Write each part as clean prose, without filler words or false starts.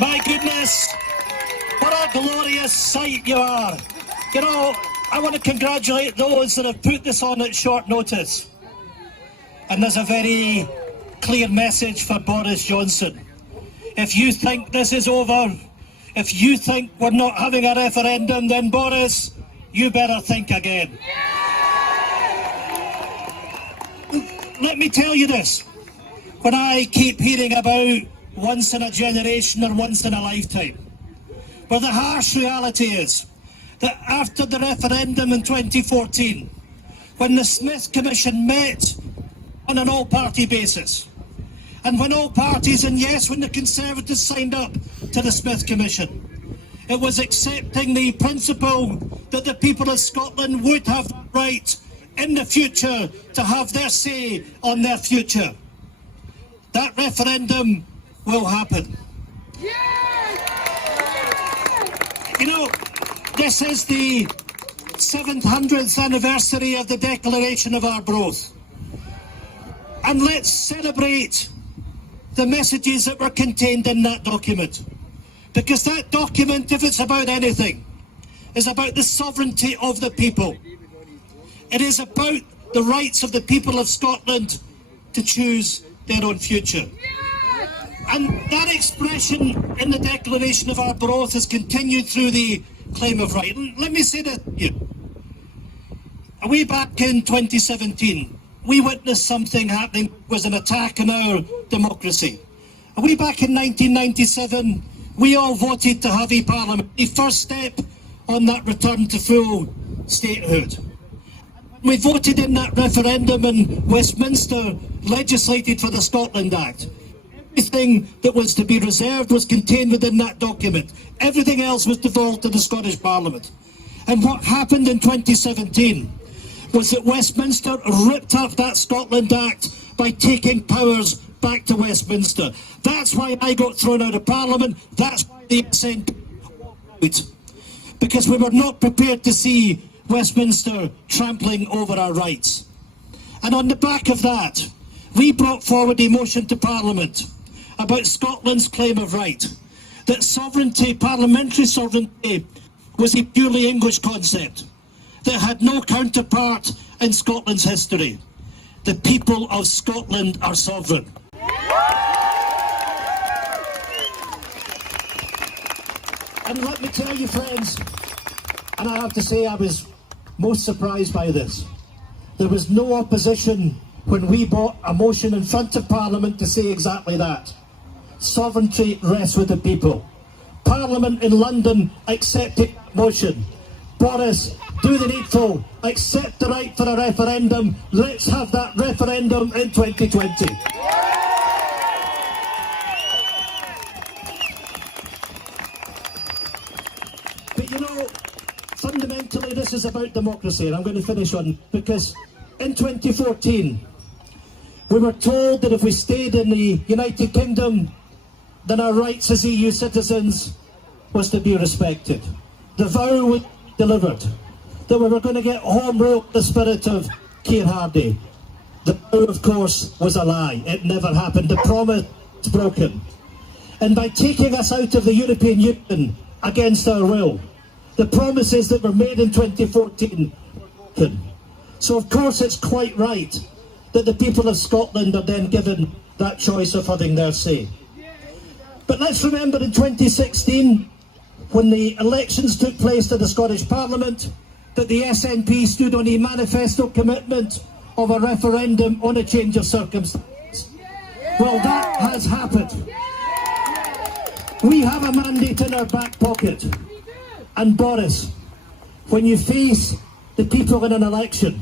My goodness, what a glorious sight you are. You know, I want to congratulate those that have put this on at short notice. And there's a very clear message for Boris Johnson. If you think this is over, if you think we're not having a referendum, then Boris, you better think again. Let me tell you this. When I keep hearing about once in a generation or once in a lifetime, well, the harsh reality is that after the referendum in 2014, when the Smith Commission met on an all-party basis, and when all parties, and yes, when the Conservatives signed up to the Smith Commission, it was accepting the principle that the people of Scotland would have the right in the future to have their say on their future. That referendum will happen. You know, this is the 700th anniversary of the Declaration of Arbroath. And let's celebrate the messages that were contained in that document. Because that document, if it's about anything, is about the sovereignty of the people. It is about the rights of the people of Scotland to choose their own future. And that expression in the Declaration of Arbroath has continued through the claim of right. And let me say that to you. Way back in 2017, we witnessed something happening. It was an attack on our democracy. Way back in 1997, we all voted to have a parliament, the first step on that return to full statehood. We voted in that referendum, and Westminster legislated for the Scotland Act. Everything that was to be reserved was contained within that document. Everything else was devolved to the Scottish Parliament. And what happened in 2017 was that Westminster ripped up that Scotland Act by taking powers back to Westminster. That's why I got thrown out of Parliament. That's why the SNP out. Because we were not prepared to see Westminster trampling over our rights. And on the back of that, we brought forward a motion to Parliament about Scotland's claim of right, that sovereignty, parliamentary sovereignty, was a purely English concept that had no counterpart in Scotland's history. The people of Scotland are sovereign. And let me tell you, friends, and I have to say I was most surprised by this. There was no opposition when we brought a motion in front of Parliament to say exactly that. Sovereignty rests with the people. Parliament in London accepted that motion. Boris, do the needful. Accept the right for a referendum. Let's have that referendum in 2020. But you know, fundamentally this is about democracy, and I'm going to finish on, because in 2014 we were told that if we stayed in the United Kingdom, then our rights as EU citizens was to be respected. The vow was delivered, that we were going to get home rule in the spirit of Keir Hardie. The vow, of course, was a lie. It never happened. The promise was broken. And by taking us out of the European Union against our will, the promises that were made in 2014 were broken. So of course it's quite right that the people of Scotland are then given that choice of having their say. But let's remember in 2016, when the elections took place to the Scottish Parliament, that the SNP stood on a manifesto commitment of a referendum on a change of circumstances. Well, that has happened. We have a mandate in our back pocket. And Boris, when you face the people in an election,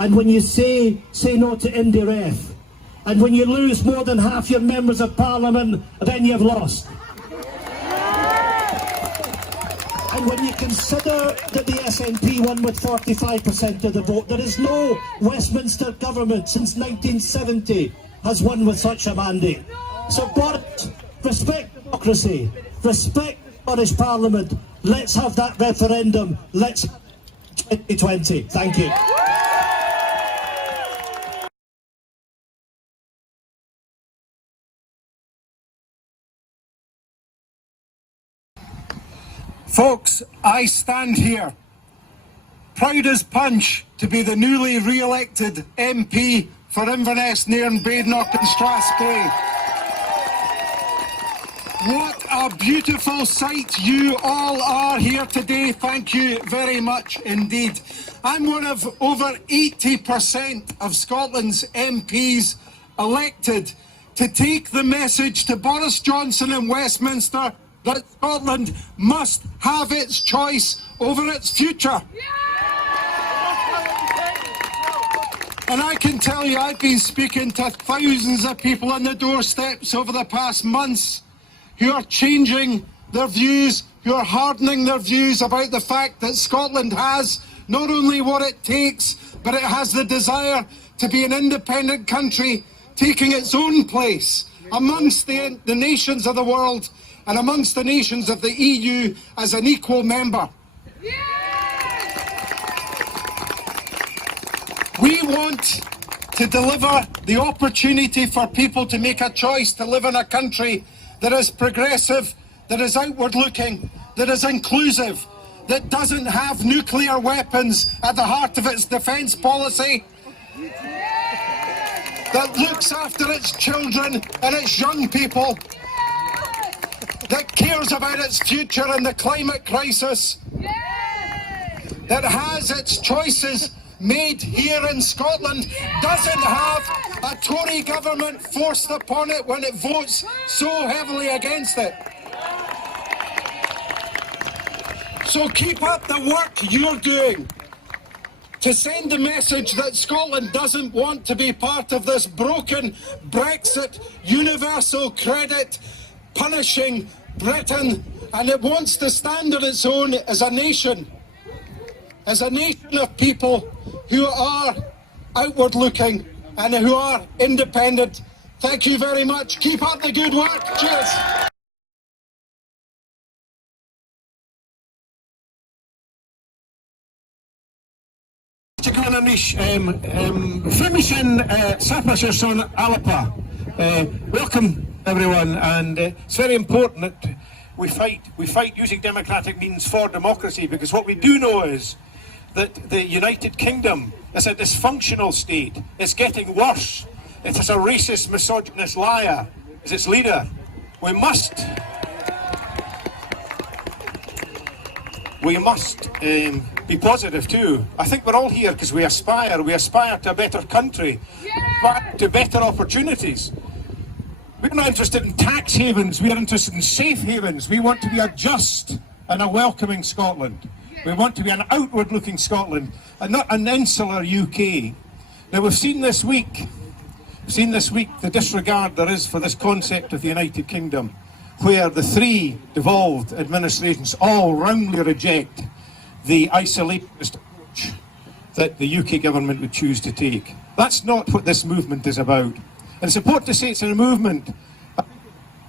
and when you say no to IndyRef, and when you lose more than half your members of Parliament, then you've lost. And when you consider that the SNP won with 45% of the vote, there is no Westminster government since 1970 has won with such a mandate. So Boris, respect democracy, respect the Scottish Parliament, let's have that referendum, let's 2020. Thank you. Folks, I stand here, proud as punch, to be the newly re-elected MP for Inverness, Nairn, Badenoch and Strathspey. What a beautiful sight you all are here today. Thank you very much indeed. I'm one of over 80% of Scotland's MPs elected to take the message to Boris Johnson in Westminster that Scotland must have its choice over its future. And I can tell you, I've been speaking to thousands of people on the doorsteps over the past months who are changing their views, who are hardening their views about the fact that Scotland has not only what it takes, but it has the desire to be an independent country, taking its own place amongst the nations of the world and amongst the nations of the EU as an equal member. We want to deliver the opportunity for people to make a choice to live in a country that is progressive, that is outward looking, that is inclusive, that doesn't have nuclear weapons at the heart of its defence policy, that looks after its children and its young people, that cares about its future and the climate crisis, that has its choices made here in Scotland, doesn't have a Tory government forced upon it when it votes so heavily against it. So keep up the work you're doing to send a message that Scotland doesn't want to be part of this broken Brexit, universal credit, punishing Britain, and it wants to stand on its own as a nation of people who are outward looking and who are independent. Thank you very much. Keep up the good work. Cheers. Welcome everyone, and it's very important that we fight using democratic means for democracy, because what we do know is that the United Kingdom is a dysfunctional state. It's getting worse. It has a racist, misogynist liar as its leader. We must be positive too. I think we're all here because we aspire to a better country, to better opportunities. We're not interested in tax havens, we're interested in safe havens. We want to be a just and a welcoming Scotland. We want to be an outward-looking Scotland and not an insular UK. Now we've seen this week the disregard there is for this concept of the United Kingdom, where the three devolved administrations all roundly reject the isolationist approach that the UK government would choose to take. That's not what this movement is about. And it's important to say it's a movement.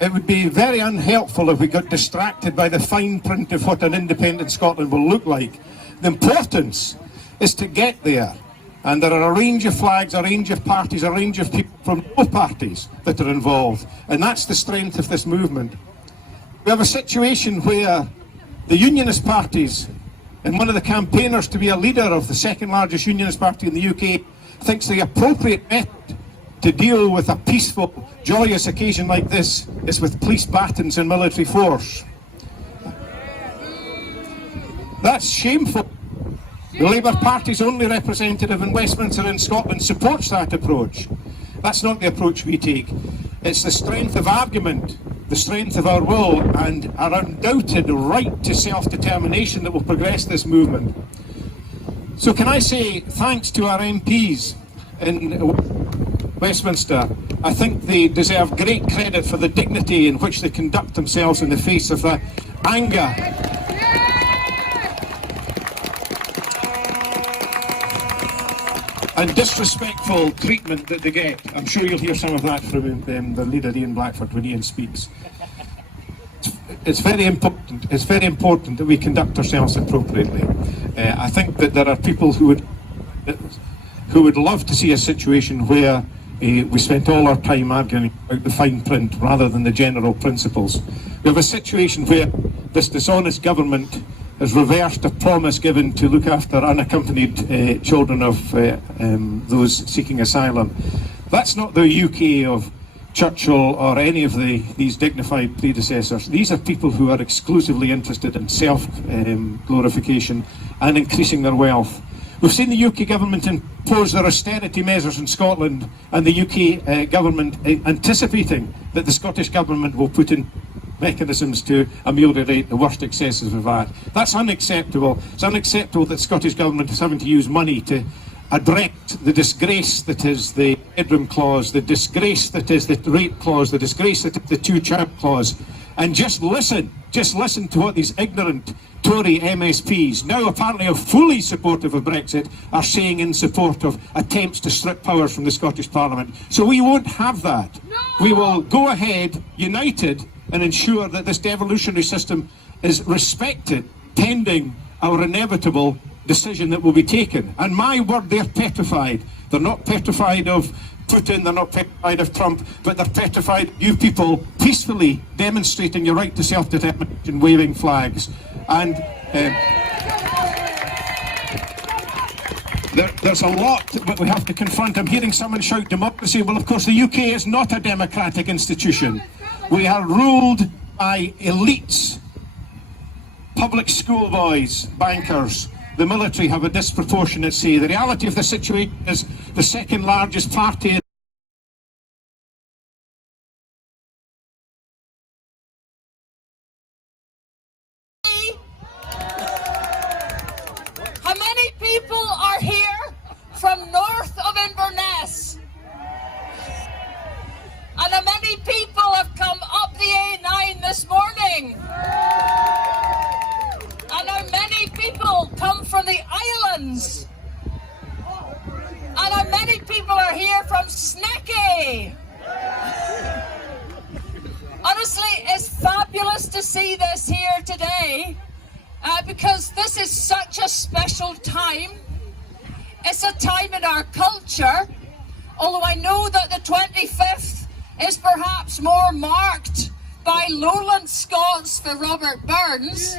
It would be very unhelpful if we got distracted by the fine print of what an independent Scotland will look like. The importance is to get there. And there are a range of flags, a range of parties, a range of people from both parties that are involved. And that's the strength of this movement. We have a situation where the unionist parties, and one of the campaigners to be a leader of the second largest unionist party in the UK, thinks the appropriate method to deal with a peaceful, joyous occasion like this is with police batons and military force. That's shameful. The Labour Party's only representative in Westminster in Scotland supports that approach. That's not the approach we take. It's the strength of argument, the strength of our will, and our undoubted right to self-determination that will progress this movement. So can I say thanks to our MPs in Westminster. I think they deserve great credit for the dignity in which they conduct themselves in the face of the anger and disrespectful treatment that they get. I'm sure you'll hear some of that from the leader Ian Blackford when Ian speaks. It's very important that we conduct ourselves appropriately. I think that there are people who would love to see a situation where we spent all our time arguing about the fine print rather than the general principles. We have a situation where this dishonest government has reversed a promise given to look after unaccompanied children of those seeking asylum. That's not the UK of Churchill or any of these dignified predecessors. These are people who are exclusively interested in self-glorification and increasing their wealth. We've seen the UK government impose their austerity measures in Scotland, and the UK government anticipating that the Scottish government will put in mechanisms to ameliorate the worst excesses of that. That's unacceptable. It's unacceptable that the Scottish government is having to use money to address the disgrace that is the bedroom clause, the disgrace that is the rape clause, the disgrace that is the two-child clause. And just listen to what these ignorant Tory MSPs, now apparently are fully supportive of Brexit, are saying in support of attempts to strip powers from the Scottish Parliament. So we won't have that. No! We will go ahead, united, and ensure that this devolutionary system is respected, pending our inevitable decision that will be taken. And my word, they're petrified. They're not petrified of Putin, they're not petrified of Trump, but they're petrified of you people peacefully demonstrating your right to self-determination, waving flags. And there's a lot that we have to confront. I'm hearing someone shout democracy. Well, of course, the UK is not a democratic institution. We are ruled by elites, public school boys, bankers. The military have a disproportionate say. The reality of the situation is the second largest party How many people are here from north of Inverness? And how many people have come up the A9 this morning? And how many people come from the Highlands? And how many people are here from Skye? Honestly, it's fabulous to see this here today because this is such a special time. It's a time in our culture, although I know that the 25th is perhaps more marked by Lowland Scots for Robert Burns.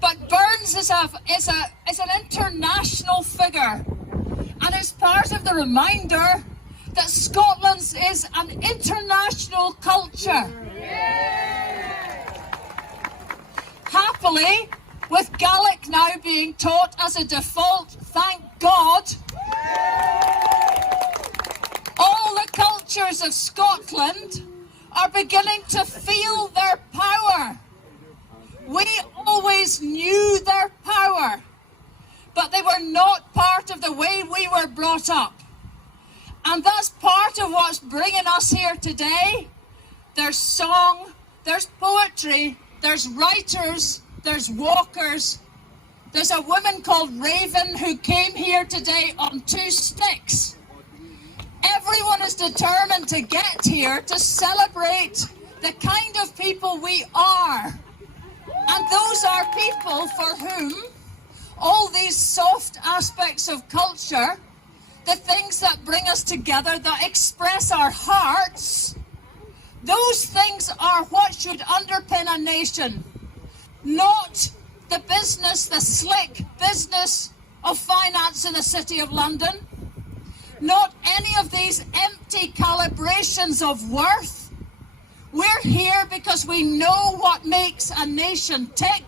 But Burns is an international figure, and it's part of the reminder that Scotland is an international culture. Happily, with Gaelic now being taught as a default, thank God, all the cultures of Scotland are beginning to feel their power. We always knew their power, but they were not part of the way we were brought up. And that's part of what's bringing us here today. There's song, there's poetry, there's writers, there's walkers. There's a woman called Raven who came here today on 2 sticks. Everyone is determined to get here to celebrate the kind of people we are. And those are people for whom all these soft aspects of culture, the things that bring us together, that express our hearts, those things are what should underpin a nation. Not the business, the slick business of finance in the City of London. Not any of these empty calibrations of worth. We're here because we know what makes a nation tick,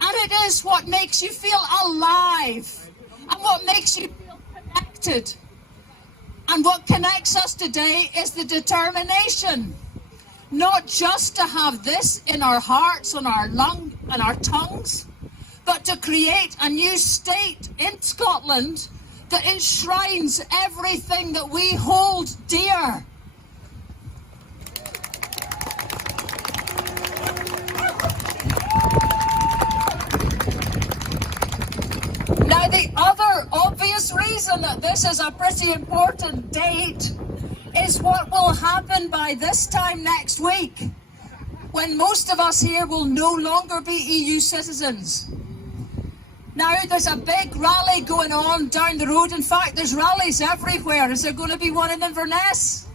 and it is what makes you feel alive, and what makes you feel connected. And what connects us today is the determination, not just to have this in our hearts, on our lungs and our tongues, but to create a new state in Scotland that enshrines everything that we hold dear. Now, the other obvious reason that this is a pretty important date is what will happen by this time next week, when most of us here will no longer be EU citizens. Now, there's a big rally going on down the road. In fact, there's rallies everywhere. Is there going to be one in Inverness?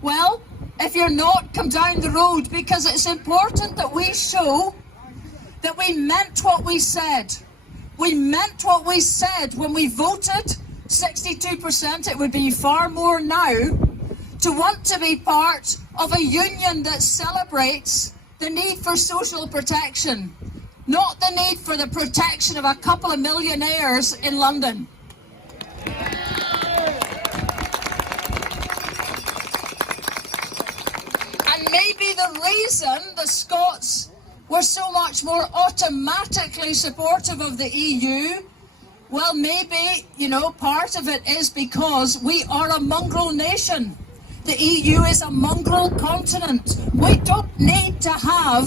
Well, if you're not, come down the road, because it's important that we show that we meant what we said. We meant what we said when we voted 62%, it would be far more now, to want to be part of a union that celebrates the need for social protection, not the need for the protection of a couple of millionaires in London. And maybe the reason the Scots were so much more automatically supportive of the EU, well, maybe, you know, part of it is because we are a mongrel nation. The EU is a mongrel continent. We don't need to have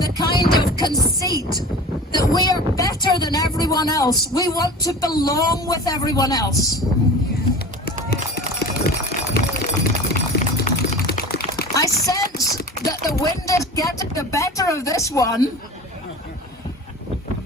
the kind of conceit that we are better than everyone else. We want to belong with everyone else. I sense that the wind is getting the better of this one.